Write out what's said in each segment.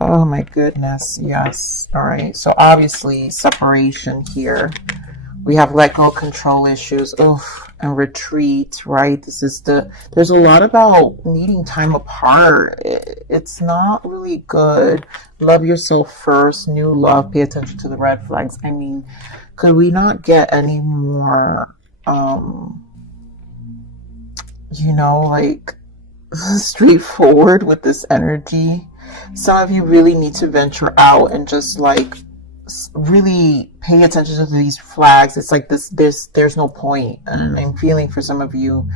Oh my goodness. Yes. All right. So obviously separation here. We have let go control issues. And retreat, right? There's a lot about needing time apart. It's not really good. Love yourself first. New love. Pay attention to the red flags. I mean, could we not get any more, like straightforward with this energy? Some of you really need to venture out and just like really pay attention to these flags. It's like this there's no point. And I'm feeling for some of you,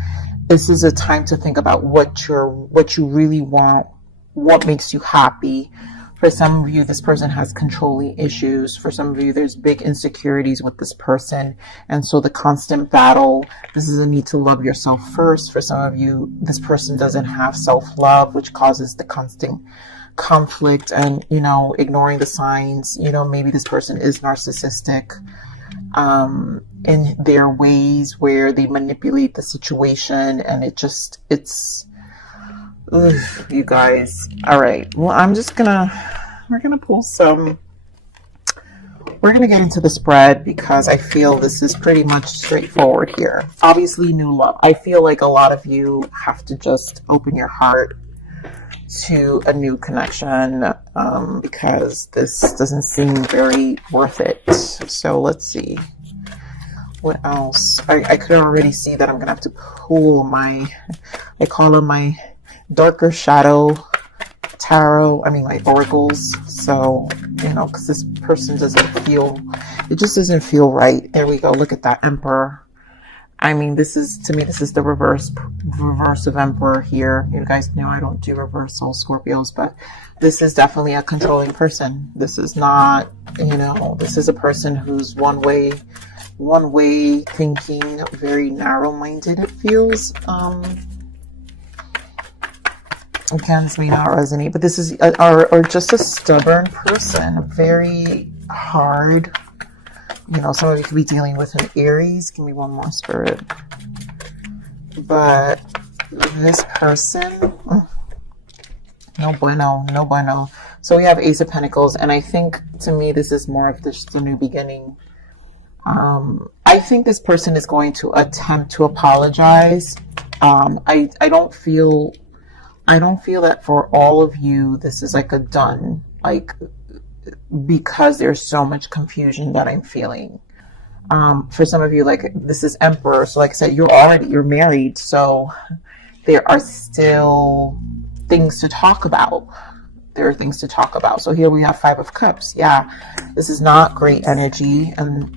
this is a time to think about what you really want, what makes you happy. For some of you, this person has controlling issues. For some of you, there's big insecurities with this person. And so the constant battle, this is a need to love yourself first. For some of you, this person doesn't have self-love, which causes the constant conflict and, ignoring the signs. Maybe this person is narcissistic in their ways where they manipulate the situation, and you guys. All right. Well, we're gonna pull some. We're gonna get into the spread because I feel this is pretty much straightforward here. Obviously, new love. I feel like a lot of you have to just open your heart to a new connection because this doesn't seem very worth it. So let's see. What else? I could already see that I'm going to have to pull I call them my darker shadow tarot, my oracles. So, because this person it just doesn't feel right. There we go. Look at that Emperor. This is the reverse of Emperor here. You guys know I don't do reversal Scorpios, but this is definitely a controlling person. This is not, this is a person who's one way thinking, very narrow-minded, it feels. Again, this may not resonate, but this is, or just a stubborn person, very hard. Some of you could be dealing with an Aries. Give me one more, Spirit. But this person, no bueno, no bueno. So we have Ace of Pentacles, and I think, to me, this is more of just a new beginning. I think this person is going to attempt to apologize. I don't feel that for all of you, this is like a done, because there's so much confusion that I'm feeling. For some of you, this is Emperor. So like I said, you're married. So there are still things to talk about. There are things to talk about. So here we have Five of Cups. Yeah, this is not great energy. And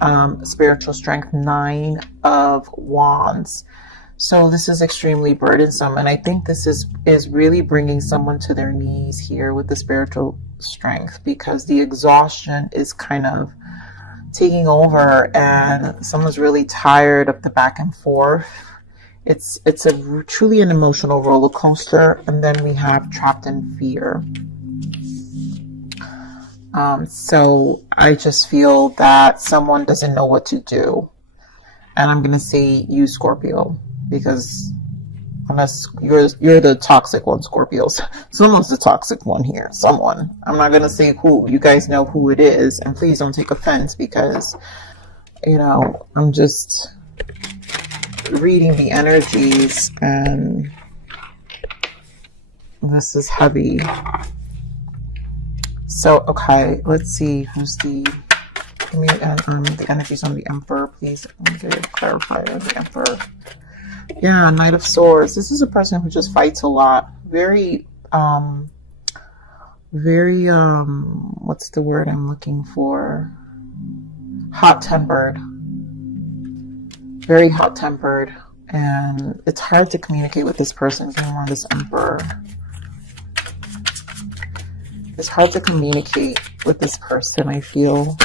spiritual strength, Nine of Wands. So this is extremely burdensome. And I think this is really bringing someone to their knees here with the spiritual strength, because the exhaustion is kind of taking over and someone's really tired of the back and forth. It's truly an emotional roller coaster. And then we have trapped in fear. So I just feel that someone doesn't know what to do. And I'm going to say you, Scorpio, because unless you're the toxic one, Scorpios. Someone's the toxic one here. Someone. I'm not going to say who. You guys know who it is. And please don't take offense, because, I'm just reading the energies and this is heavy. So, okay, let's see who's give me the energies on the Emperor, please. I'm going to clarify the Emperor. Yeah, Knight of Swords. This is a person who just fights a lot. Very, what's the word I'm looking for? Hot-tempered. Very hot-tempered. And it's hard to communicate with this person being on this Emperor. It's hard to communicate with this person, I feel.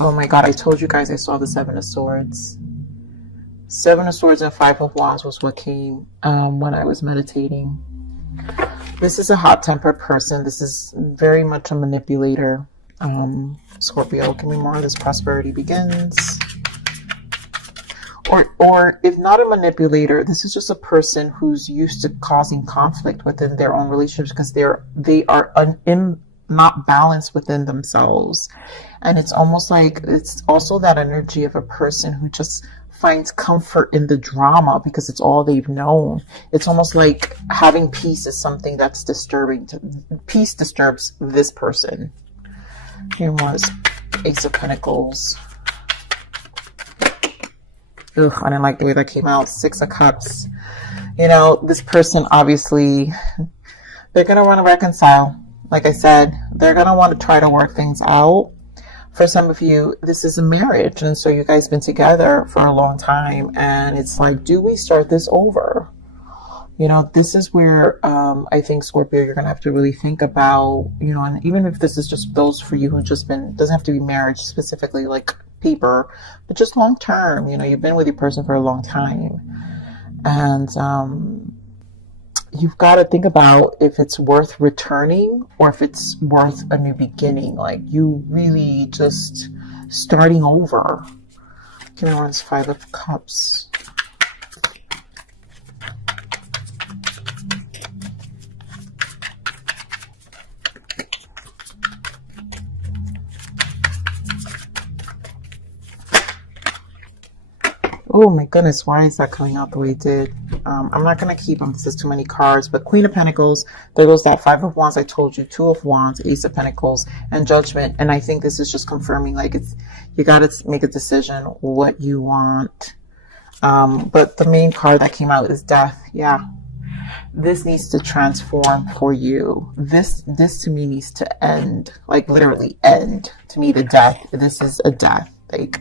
Oh my God, I told you guys I saw the Seven of Swords. Seven of Swords and Five of Wands was what came when I was meditating. This is a hot-tempered person. This is very much a manipulator. Scorpio, give me more of this. Prosperity begins. Or if not a manipulator, this is just a person who's used to causing conflict within their own relationships because they are not balanced within themselves. And it's almost like it's also that energy of a person who just finds comfort in the drama because it's all they've known. It's almost like having peace is something that's disturbing. Peace disturbs this person. Here was Ace of Pentacles. Ugh, I didn't like the way that came out. Six of Cups. You know, this person, obviously, they're going to want to reconcile. Like I said, they're going to want to try to work things out. For some of you, this is a marriage. And so you guys been together for a long time. And it's like, do we start this over? You know, this is where I think, Scorpio, you're going to have to really think about, you know, and even if this is just those for you who just been, doesn't have to be marriage specifically, like paper, but just long term. You know, you've been with your person for a long time. And you've got to think about if it's worth returning or if it's worth a new beginning. Like you really just starting over. Can I run this Five of Cups? Oh my goodness, why is that coming out the way it did? I'm not going to keep them. This is too many cards. But Queen of Pentacles, there goes that Five of Wands I told you, Two of Wands, Ace of Pentacles, and Judgment. And I think this is just confirming, like, it's, you got to make a decision what you want. But the main card that came out is Death. Yeah. This needs to transform for you. This to me needs to end, like literally end. To me, the death, this is a death. Like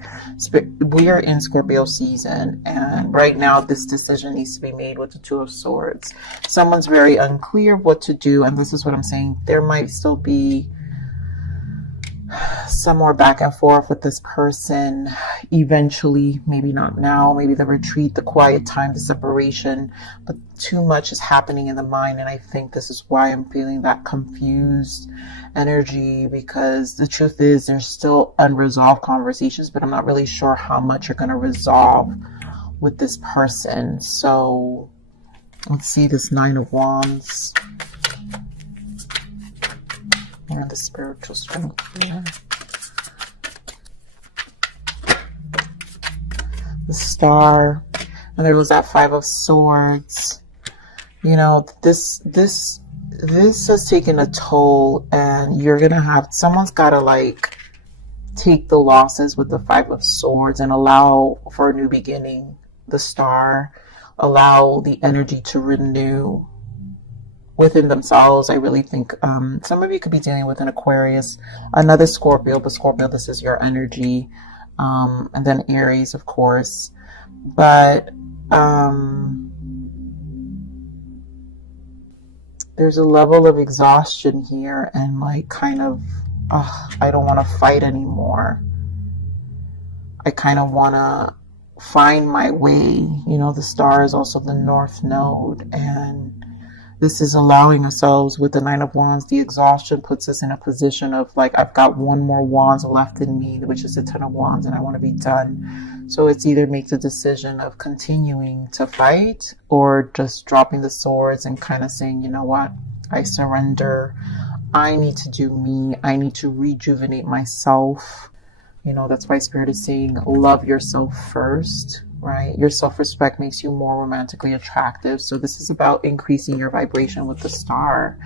we are in Scorpio season, and right now this decision needs to be made with the Two of Swords. Someone's very unclear what to do, and this is what I'm saying. There might still be some more back and forth with this person eventually, maybe not now, maybe the retreat, the quiet time, the separation, but too much is happening in the mind. And I think this is why I'm feeling that confused energy, because the truth is there's still unresolved conversations, but I'm not really sure how much you're going to resolve with this person. So let's see this Nine of Wands. And the spiritual strength here. The Star. And there was that Five of Swords. You know, this has taken a toll, and you're gonna have, someone's gotta like take the losses with the Five of Swords and allow for a new beginning. The Star. Allow the energy to renew within themselves. I really think some of you could be dealing with an Aquarius, another Scorpio, but Scorpio, this is your energy, and then Aries, of course. But there's a level of exhaustion here, and like kind of I don't want to fight anymore. I kind of want to find my way. You know, the Star is also the North Node, and this is allowing ourselves with the Nine of Wands. The exhaustion puts us in a position of like, I've got one more Wands left in me, which is the Ten of Wands, and I want to be done. So it's either make the decision of continuing to fight or just dropping the swords and kind of saying, you know what, I surrender. I need to do me. I need to rejuvenate myself. You know, that's why Spirit is saying, love yourself first. Right? Your self-respect makes you more romantically attractive. So this is about increasing your vibration with the Star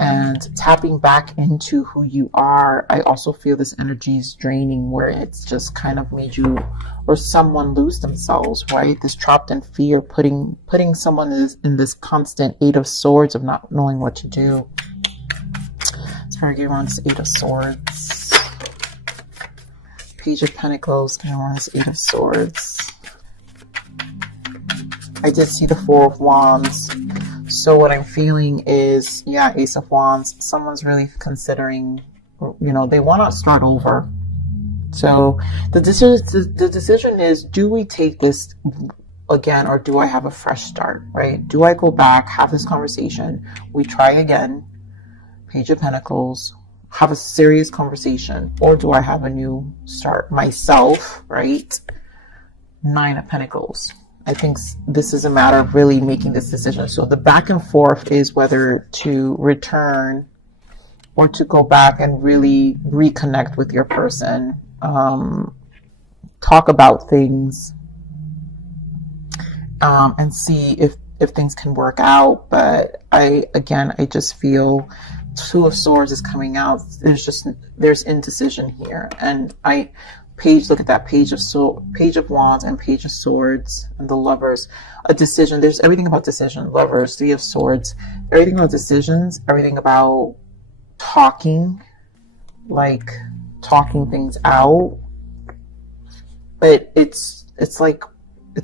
and tapping back into who you are. I also feel this energy is draining, where it's just kind of made you or someone lose themselves, right? This trapped in fear, putting someone in this constant Eight of Swords of not knowing what to do. Sorry, get around this Eight of Swords. Page of Pentacles, get around this Eight of Swords. I did see the Four of Wands. So what I'm feeling is, yeah, Ace of Wands. Someone's really considering, you know, they want to start over. So the decision is, do we take this again, or do I have a fresh start, right? Do I go back, have this conversation, we try again, Page of Pentacles, have a serious conversation, or do I have a new start myself, right? Nine of Pentacles. I think this is a matter of really making this decision. So the back and forth is whether to return or to go back and really reconnect with your person. Talk about things and see if things can work out. But I just feel Two of Swords is coming out. There's indecision here. And look at that Page of Wands and Page of Swords and the Lovers. A decision. There's everything about decision. Lovers, Three of Swords. Everything about decisions. Everything about talking. Like talking things out. But it's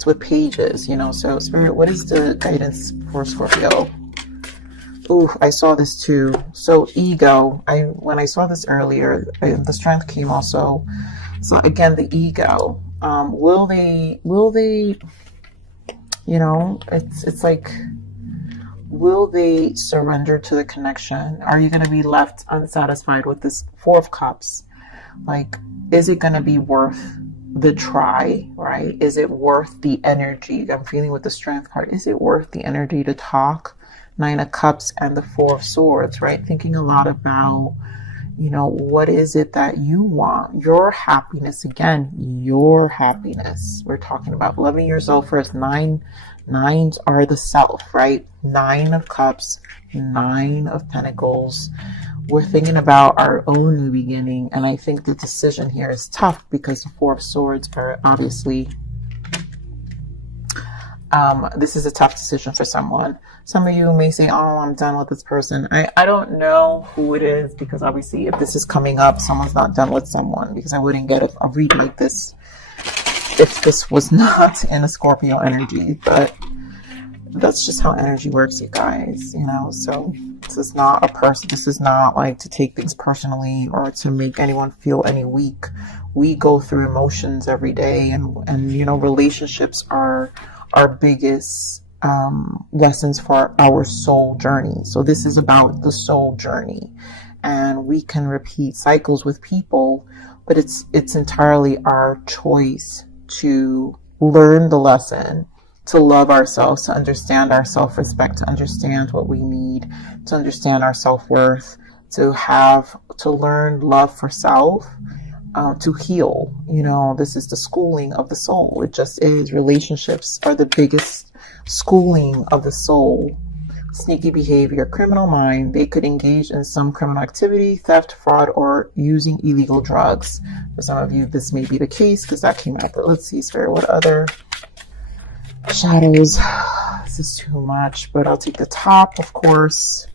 with pages, you know. So Spirit, what is the guidance for Scorpio? Ooh, I saw this too. So ego. When I saw this earlier, the Strength came also. So again, the ego. Will they? You know, it's like, will they surrender to the connection? Are you going to be left unsatisfied with this Four of Cups? Like, is it going to be worth the try, right? Is it worth the energy? I'm feeling with the Strength card. Is it worth the energy to talk? Nine of Cups and the Four of Swords, right? Thinking a lot about, you know, what is it that you want? Your happiness. Again, your happiness. We're talking about loving yourself first. Nines are the self, right? Nine of Cups, Nine of Pentacles. We're thinking about our own new beginning. And I think the decision here is tough because the Four of Swords are obviously, this is a tough decision for someone. Some of you may say, oh, I'm done with this person. I don't know who it is, because obviously if this is coming up, someone's not done with someone, because I wouldn't get a read like this if this was not in a Scorpio energy. But that's just how energy works, you guys, you know. So this is not a person. This is not like to take things personally or to make anyone feel any weak. We go through emotions every day, and you know, relationships are our biggest lessons for our soul journey. So this is about the soul journey, and we can repeat cycles with people, but it's entirely our choice to learn the lesson, to love ourselves, to understand our self-respect, to understand what we need, to understand our self-worth, to learn love for self, to heal. You know, this is the schooling of the soul. It just is. Relationships are the biggest schooling of the soul. Sneaky behavior, criminal mind. They could engage in some criminal activity, theft, fraud, or using illegal drugs. For some of you, this may be the case because that came out. But let's see, Spirit, what other shadows? This is too much, but I'll take the top, of course.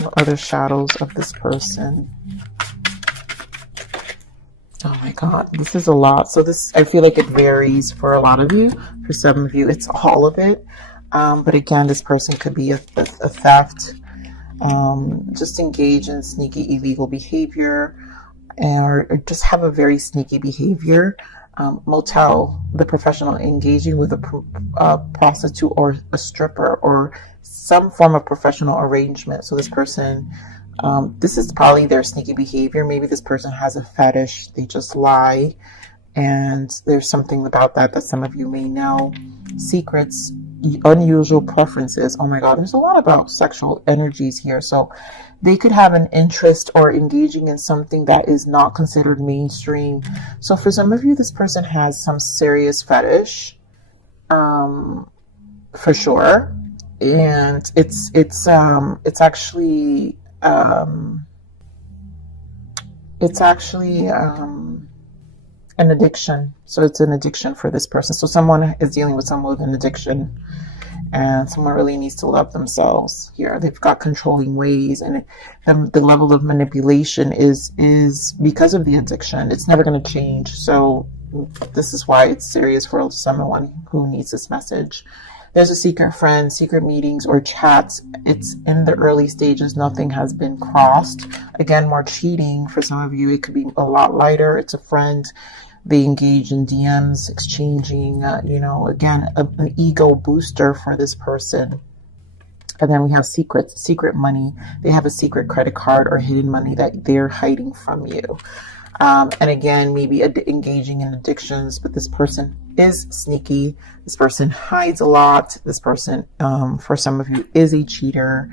What other shadows of this person? Oh my God, this is a lot. So this, I feel like it varies for a lot of you. For some of you, it's all of it. But again, this person could be a theft, just engage in sneaky illegal behavior, or just have a very sneaky behavior. Motel, the professional, engaging with a prostitute or a stripper or some form of professional arrangement. So this person, this is probably their sneaky behavior. Maybe this person has a fetish. They just lie. And there's something about that some of you may know. Secrets, unusual preferences. Oh my God, there's a lot about sexual energies here. So they could have an interest or engaging in something that is not considered mainstream. So for some of you, this person has some serious fetish, for sure. And it's actually an addiction. So it's an addiction for this person. So someone is dealing with someone with an addiction, and someone really needs to love themselves here. They've got controlling ways, and the level of manipulation is because of the addiction. It's never going to change. So this is why it's serious for someone who needs this message. There's a secret friend, secret meetings or chats. It's in the early stages. Nothing has been crossed. Again, more cheating for some of you. It could be a lot lighter. It's a friend. They engage in DMs, exchanging, again, an ego booster for this person. And then we have secret money. They have a secret credit card or hidden money that they're hiding from you. And again, maybe engaging in addictions, but this person is sneaky. This person hides a lot. This person, for some of you, is a cheater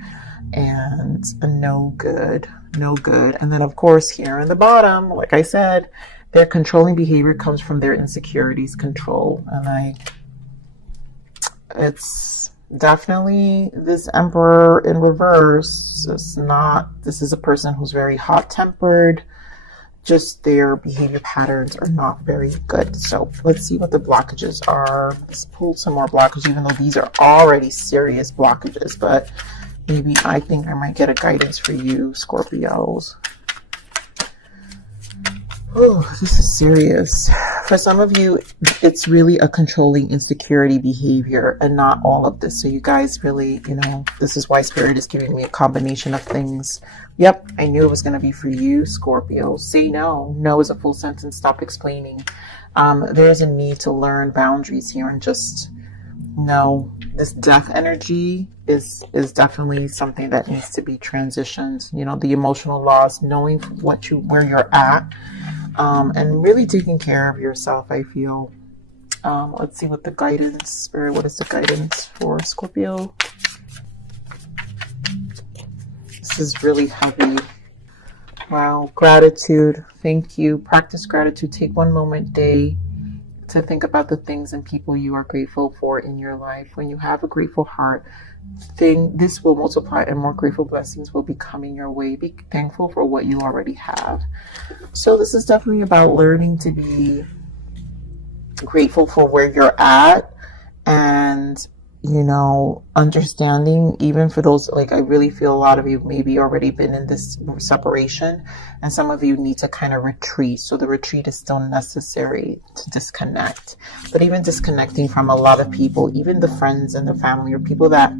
and no good, no good. And then, of course, here in the bottom, like I said, their controlling behavior comes from their insecurities, control. And it's definitely this Emperor in reverse. This is a person who's very hot-tempered. Just their behavior patterns are not very good. So let's see what the blockages are. Let's pull some more blockages, even though these are already serious blockages. But maybe I think I might get a guidance for you, Scorpios. Oh, this is serious. For some of you, it's really a controlling insecurity behavior and not all of this. So you guys really, this is why Spirit is giving me a combination of things. Yep, I knew it was going to be for you, Scorpio. Say no. No is a full sentence. Stop explaining. There's a need to learn boundaries here and just no. This death energy is definitely something that needs to be transitioned. The emotional loss, knowing where you're at. And really taking care of yourself, I feel. Let's see what the guidance, Spirit, what is the guidance for Scorpio? This is really heavy. Wow, gratitude. Thank you. Practice gratitude. Take one moment a day to think about the things and people you are grateful for in your life. When you have a grateful heart, this will multiply and more grateful blessings will be coming your way. Be thankful for what you already have. So this is definitely about learning to be grateful for where you're at and, understanding, even for those, like, I really feel a lot of you maybe already been in this separation and some of you need to kind of retreat. So the retreat is still necessary to disconnect, but even disconnecting from a lot of people, even the friends and the family or people that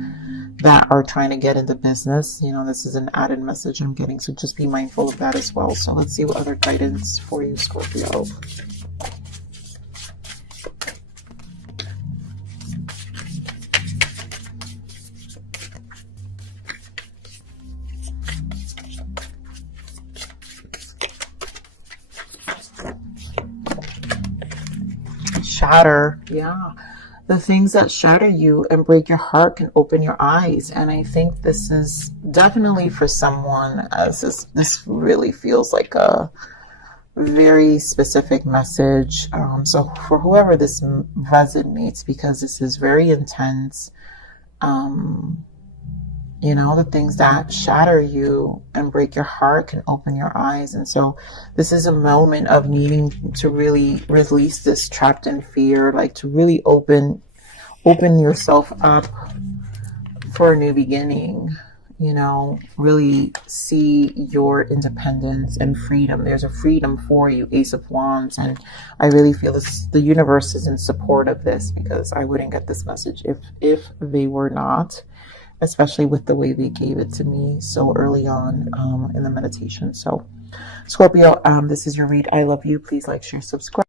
are trying to get into business, this is an added message I'm getting. So just be mindful of that as well. So let's see what other guidance for you, Scorpio. Shatter. Yeah. The things that shatter you and break your heart can open your eyes. And I think this is definitely for someone, as this really feels like a very specific message. So for whoever this resonates, because this is very intense, the things that shatter you and break your heart can open your eyes. And so this is a moment of needing to really release this trapped in fear, like to really open yourself up for a new beginning, really see your independence and freedom. There's a freedom for you, Ace of Wands. And I really feel the universe is in support of this, because I wouldn't get this message if they were not, especially with the way they gave it to me so early on in the meditation. So Scorpio, this is your read. I love you. Please like, share, subscribe.